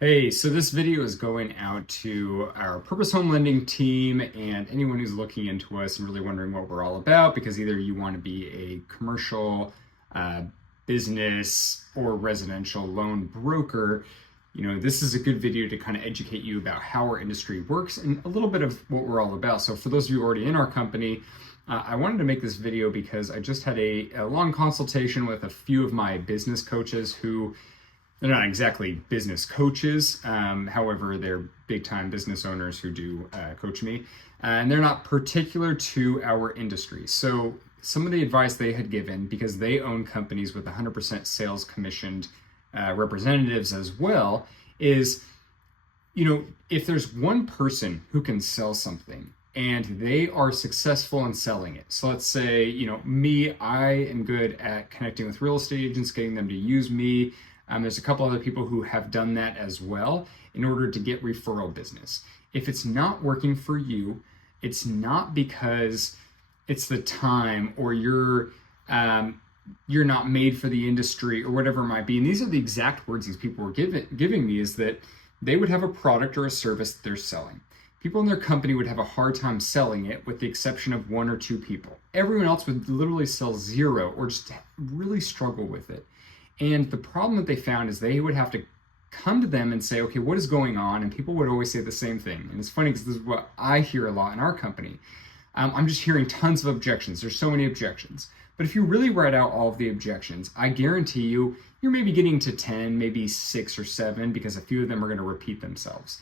Hey, so this video is going out to our Purpose Home Lending team and anyone who's looking into us and really wondering what we're all about, because either you want to be a commercial, business, or residential loan broker. This is a good video to kind of educate you about how our industry works and a little bit of what we're all about. So for those of you already in our company, I wanted to make this video because I just had a long consultation with a few of my business coaches who, they're not exactly business coaches. However, they're big time business owners who do coach me. And they're not particular to our industry. So some of the advice they had given, because they own companies with 100% sales commissioned representatives as well, is, if there's one person who can sell something and they are successful in selling it. So let's say, I am good at connecting with real estate agents, getting them to use me. There's a couple other people who have done that as well in order to get referral business. If it's not working for you, it's not because it's the time or you're not made for the industry or whatever it might be. And these are the exact words these people were giving me, is that they would have a product or a service that they're selling. People in their company would have a hard time selling it, with the exception of one or two people. Everyone else would literally sell zero or just really struggle with it. And the problem that they found is they would have to come to them and say, okay, what is going on? And people would always say the same thing. And it's funny because this is what I hear a lot in our company. I'm just hearing tons of objections. There's so many objections. But if you really write out all of the objections, I guarantee you're maybe getting to 10, maybe 6 or 7, because a few of them are going to repeat themselves.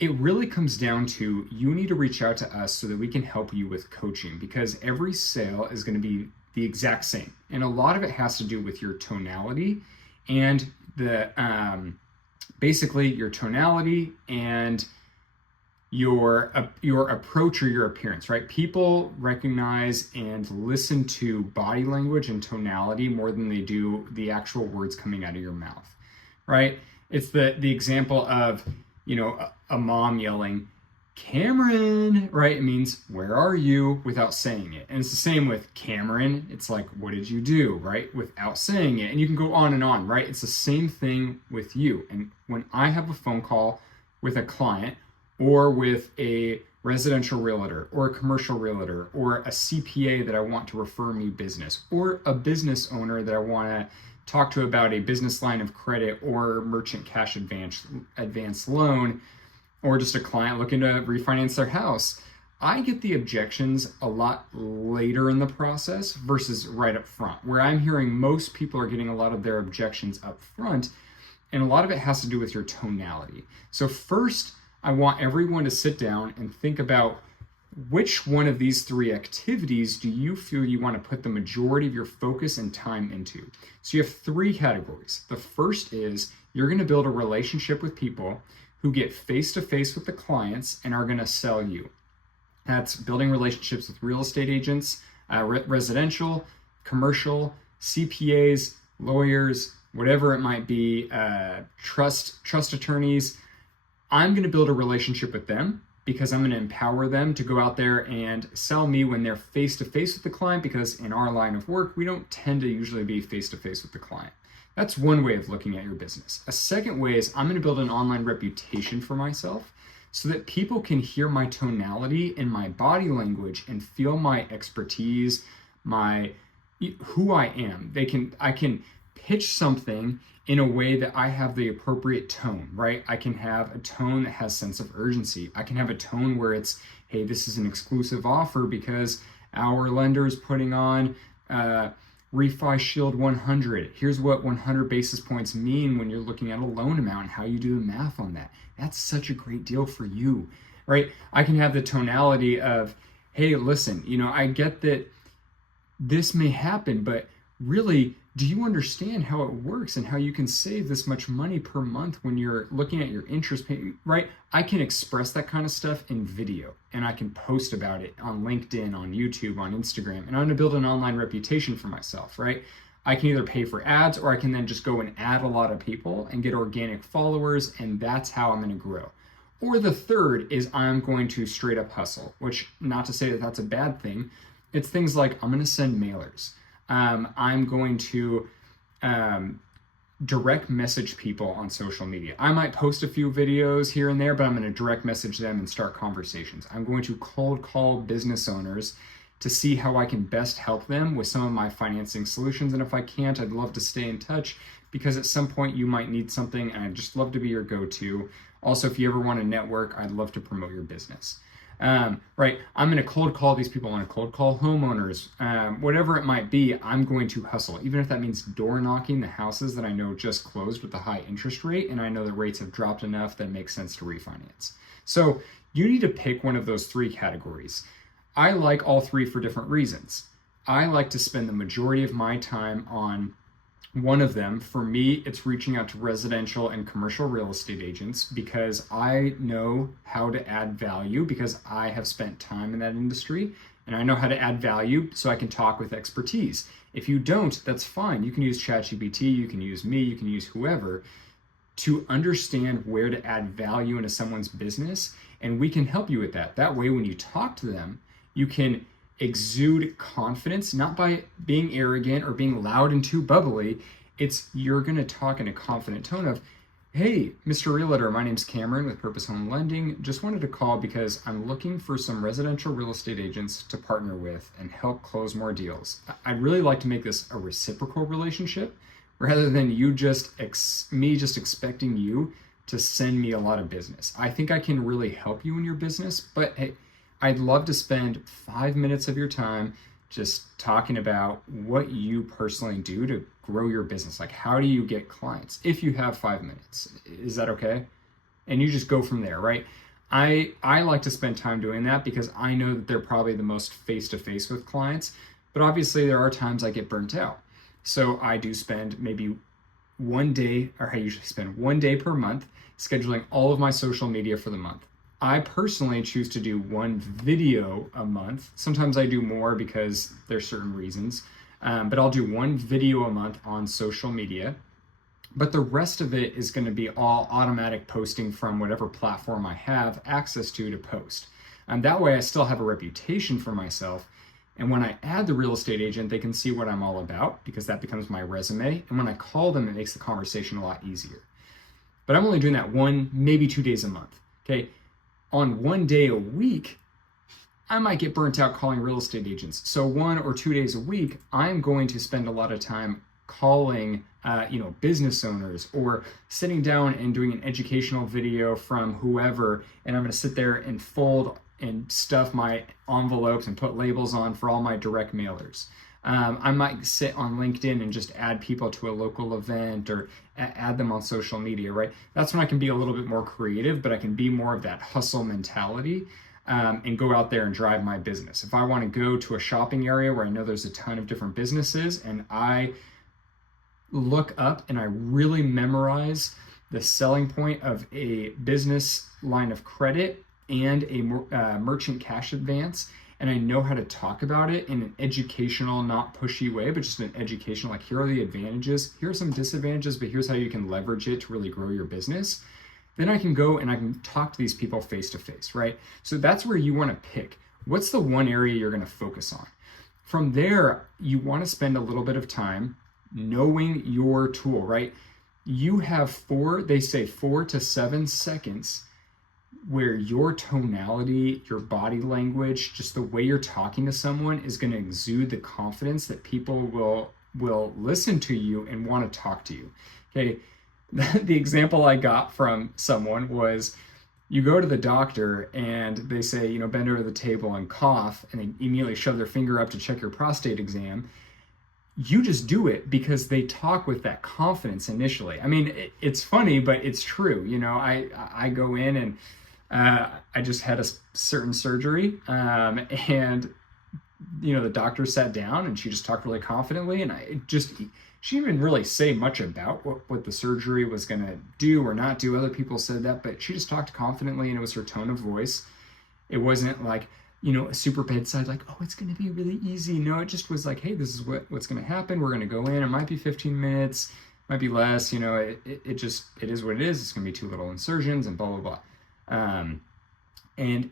It really comes down to, you need to reach out to us so that we can help you with coaching, because every sale is going to be the exact same. And a lot of it has to do with your tonality and basically your tonality and your approach or your appearance, right? People recognize and listen to body language and tonality more than they do the actual words coming out of your mouth, right? It's the example of, a mom yelling, "Cameron," right? It means, "Where are you?" without saying it. And it's the same with Cameron. It's like, "What did you do?" right? Without saying it. And you can go on and on, right? It's the same thing with you. And when I have a phone call with a client or with a residential realtor or a commercial realtor or a CPA that I want to refer me business, or a business owner that I want to talk to about a business line of credit or merchant cash advance loan, or just a client looking to refinance their house, I get the objections a lot later in the process versus right up front, where I'm hearing most people are getting a lot of their objections up front, and a lot of it has to do with your tonality. So first, I want everyone to sit down and think about, which one of these 3 activities do you feel you want to put the majority of your focus and time into? So you have 3 categories. The first is, you're going to build a relationship with people who get face-to-face with the clients and are going to sell you. That's building relationships with real estate agents, residential, commercial, CPAs, lawyers, whatever it might be, trust attorneys. I'm going to build a relationship with them because I'm going to empower them to go out there and sell me when they're face-to-face with the client, because in our line of work, we don't tend to usually be face-to-face with the client. That's one way of looking at your business. A second way is, I'm going to build an online reputation for myself so that people can hear my tonality and my body language and feel my expertise, who I am. I can pitch something in a way that I have the appropriate tone, right? I can have a tone that has sense of urgency. I can have a tone where it's, hey, this is an exclusive offer because our lender is putting on Refi Shield 100. Here's what 100 basis points mean when you're looking at a loan amount and how you do the math on that. That's such a great deal for you, right? I can have the tonality of, hey, listen, I get that this may happen, but really, do you understand how it works and how you can save this much money per month when you're looking at your interest payment, right? I can express that kind of stuff in video, and I can post about it on LinkedIn, on YouTube, on Instagram, and I'm going to build an online reputation for myself, right? I can either pay for ads, or I can then just go and add a lot of people and get organic followers, and that's how I'm going to grow. Or the third is I'm going to straight up hustle, which, not to say that that's a bad thing. It's things like I'm going to send mailers. I'm going to direct message people on social media. I might post a few videos here and there, but I'm going to direct message them and start conversations. I'm going to cold call business owners to see how I can best help them with some of my financing solutions. And if I can't, I'd love to stay in touch, because at some point you might need something and I'd just love to be your go-to. Also, if you ever want to network, I'd love to promote your business. Right, I'm going to cold call these people. I'm going to cold call homeowners, whatever it might be. I'm going to hustle, even if that means door knocking the houses that I know just closed with the high interest rate, and I know the rates have dropped enough that it makes sense to refinance. So you need to pick one of those three categories. I like all three for different reasons. I like to spend the majority of my time on one of them. For me, it's reaching out to residential and commercial real estate agents, because I know how to add value, because I have spent time in that industry and I know how to add value, so I can talk with expertise. If you don't, that's fine. You can use ChatGPT, you can use me, you can use whoever to understand where to add value into someone's business, and we can help you with that. That way, when you talk to them, you can exude confidence, not by being arrogant or being loud and too bubbly. It's you're going to talk in a confident tone of, hey, Mr. Realtor, my name's Cameron with Purpose Home Lending. Just wanted to call because I'm looking for some residential real estate agents to partner with and help close more deals. I'd really like to make this a reciprocal relationship, rather than you just me just expecting you to send me a lot of business. I think I can really help you in your business, but hey, I'd love to spend 5 minutes of your time just talking about what you personally do to grow your business. Like, how do you get clients? If you have 5 minutes, is that okay? And you just go from there, right? I like to spend time doing that because I know that they're probably the most face-to-face with clients, but obviously there are times I get burnt out. So I do spend maybe one day, or I usually spend 1 day per month scheduling all of my social media for the month. I personally choose to do one video a month. Sometimes I do more because there's certain reasons, but I'll do one video a month on social media. But the rest of it is going to be all automatic posting from whatever platform I have access to post. And that way I still have a reputation for myself. And when I add the real estate agent, they can see what I'm all about, because that becomes my resume. And when I call them, it makes the conversation a lot easier. But I'm only doing that 1, maybe 2 days a month. Okay. On 1 day a week, I might get burnt out calling real estate agents. So 1 or 2 days a week, I'm going to spend a lot of time calling, business owners, or sitting down and doing an educational video from whoever. And I'm going to sit there and fold and stuff my envelopes and put labels on for all my direct mailers. I might sit on LinkedIn and just add people to a local event, or add them on social media, right? That's when I can be a little bit more creative, but I can be more of that hustle mentality, and go out there and drive my business. If I want to go to a shopping area where I know there's a ton of different businesses, and I look up and I really memorize the selling point of a business line of credit and a merchant cash advance, and I know how to talk about it in an educational, not pushy way, but just an educational, like, here are the advantages, here are some disadvantages, but here's how you can leverage it to really grow your business. Then I can go and I can talk to these people face to face, right? So that's where you want to pick. What's the one area you're going to focus on? From there, you want to spend a little bit of time knowing your tool, right? You have they say 4 to 7 seconds where your tonality, your body language, just the way you're talking to someone is going to exude the confidence that people will listen to you and want to talk to you. Okay. The example I got from someone was, you go to the doctor and they say, bend over the table and cough, and they immediately shove their finger up to check your prostate exam. You just do it because they talk with that confidence initially. I mean, it's funny, but it's true. I go in and I just had a certain surgery, and the doctor sat down and she just talked really confidently, and she didn't really say much about what the surgery was going to do or not do. Other people said that, but she just talked confidently, and it was her tone of voice. It wasn't like, a super bedside, like, oh, it's going to be really easy. No, it just was like, hey, this is what's going to happen. We're going to go in. It might be 15 minutes, might be less. It is what it is. It's going to be 2 little insertions and blah, blah, blah. And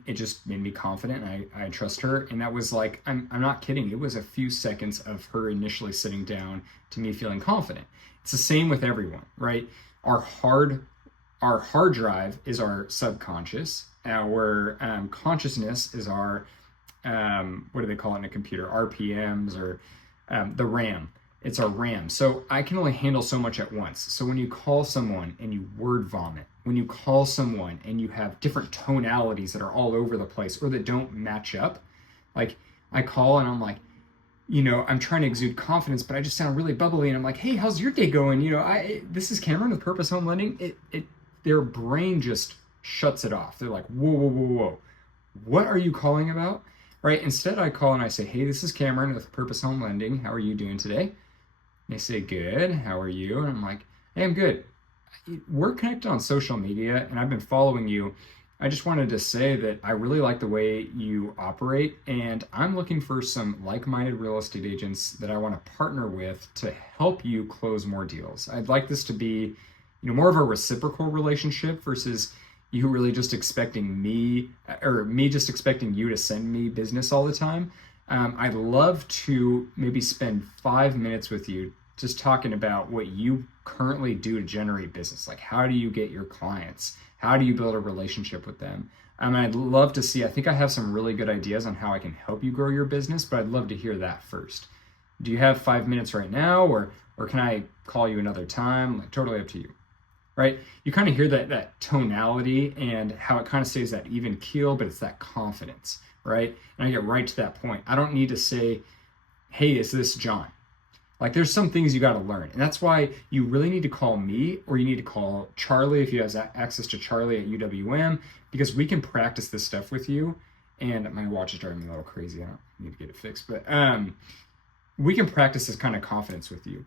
it just made me confident. And I trust her. And that was like, I'm not kidding. It was a few seconds of her initially sitting down to me feeling confident. It's the same with everyone, right? Our hard drive is our subconscious. Our consciousness is our, what do they call it in a computer? RPMs, or the RAM. It's our RAM. So I can only handle so much at once. So when you call someone and you word vomit, when you call someone and you have different tonalities that are all over the place or that don't match up, like I call and I'm like, I'm trying to exude confidence, but I just sound really bubbly. And I'm like, hey, how's your day going? This is Cameron with Purpose Home Lending. Their brain just shuts it off. They're like, whoa, whoa, whoa, whoa. What are you calling about? Right? Instead, I call and I say, hey, this is Cameron with Purpose Home Lending. How are you doing today? They say, good. How are you? And I'm like, hey, I'm good. We're connected on social media and I've been following you. I just wanted to say that I really like the way you operate, and I'm looking for some like-minded real estate agents that I want to partner with to help you close more deals. I'd like this to be, more of a reciprocal relationship versus you really just expecting me, or me just expecting you to send me business all the time. I'd love to maybe spend 5 minutes with you just talking about what you currently do to generate business. Like, how do you get your clients? How do you build a relationship with them? I'd love to see, I think I have some really good ideas on how I can help you grow your business, but I'd love to hear that first. Do you have 5 minutes right now, or can I call you another time? Like, totally up to you, right? You kind of hear that tonality and how it kind of stays that even keel, but it's that confidence, right? And I get right to that point. I don't need to say, hey, is this John? Like, there's some things you got to learn. And that's why you really need to call me, or you need to call Charlie if you have access to Charlie at UWM, because we can practice this stuff with you. And my watch is driving me a little crazy. I don't need to get it fixed. But we can practice this kind of confidence with you.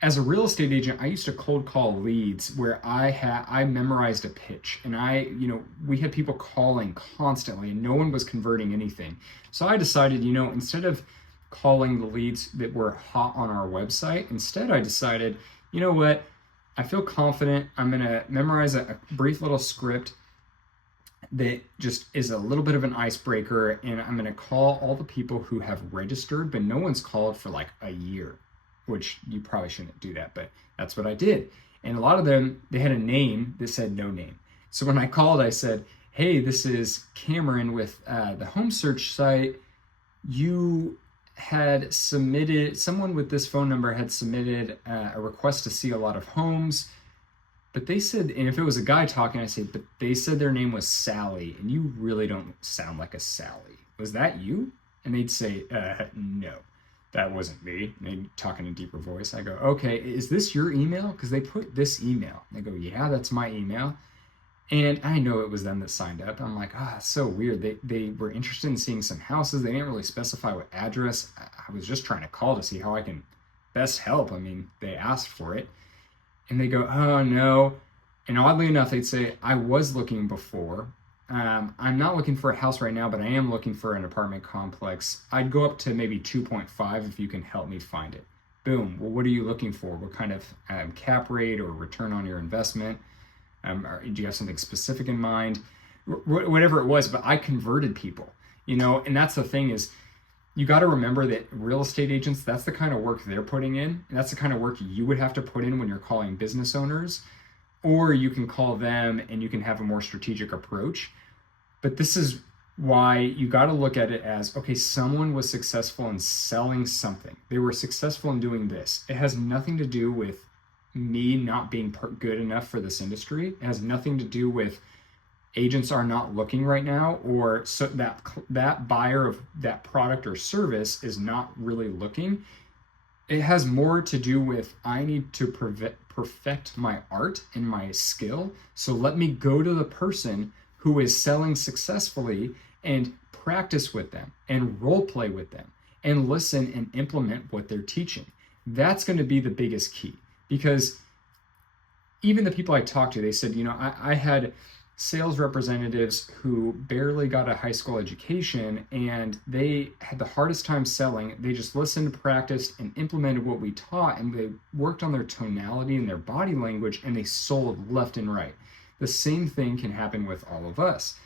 As a real estate agent, I used to cold call leads where I memorized a pitch, and we had people calling constantly and no one was converting anything. So I decided, instead of calling the leads that were hot on our website, instead I decided, you know what, I feel confident. I'm going to memorize a brief little script that just is a little bit of an icebreaker, and I'm going to call all the people who have registered, but no one's called for like a year, which you probably shouldn't do that, but that's what I did. And a lot of them, they had a name that said no name. So when I called, I said, hey, this is Cameron with the home search site. Someone with this phone number had submitted a request to see a lot of homes, but they said, and if it was a guy talking, I said, but they said their name was Sally, and you really don't sound like a Sally. Was that you? And they'd say, no, that wasn't me. And they'd talk in a deeper voice. I go, okay, is this your email? Because they put this email. They go, yeah, that's my email. And I know it was them that signed up. I'm like, it's so weird. They were interested in seeing some houses. They didn't really specify what address. I was just trying to call to see how I can best help. I mean, they asked for it. And they go, oh, no. And oddly enough, they'd say, I was looking before. I'm not looking for a house right now, but I am looking for an apartment complex. I'd go up to maybe 2.5 if you can help me find it. Boom. Well, what are you looking for? What kind of cap rate or return on your investment? Or do you have something specific in mind? Whatever it was, but I converted people, and that's the thing is, you got to remember that real estate agents, that's the kind of work they're putting in. And that's the kind of work you would have to put in when you're calling business owners, or you can call them and you can have a more strategic approach. But this is why you got to look at it as, okay, someone was successful in selling something. They were successful in doing this. It has nothing to do with me not being good enough for this industry. It has nothing to do with agents are not looking right now, or so that buyer of that product or service is not really looking. It has more to do with, I need to perfect my art and my skill. So let me go to the person who is selling successfully and practice with them and role play with them and listen and implement what they're teaching. That's going to be the biggest key, because even the people I talked to, they said, I had sales representatives who barely got a high school education and they had the hardest time selling. They just listened, practiced, and implemented what we taught, and they worked on their tonality and their body language, and they sold left and right. The same thing can happen with all of us.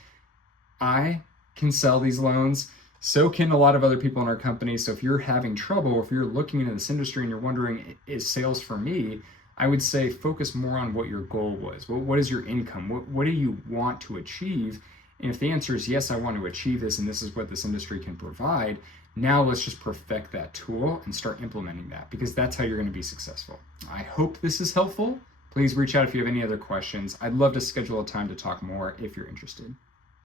I can sell these loans. So can a lot of other people in our company. So if you're having trouble, if you're looking into this industry and you're wondering, is sales for me? I would say focus more on what your goal was. What is your income? What do you want to achieve? And if the answer is yes, I want to achieve this and this is what this industry can provide, now let's just perfect that tool and start implementing that, because that's how you're going to be successful. I hope this is helpful. Please reach out if you have any other questions. I'd love to schedule a time to talk more if you're interested.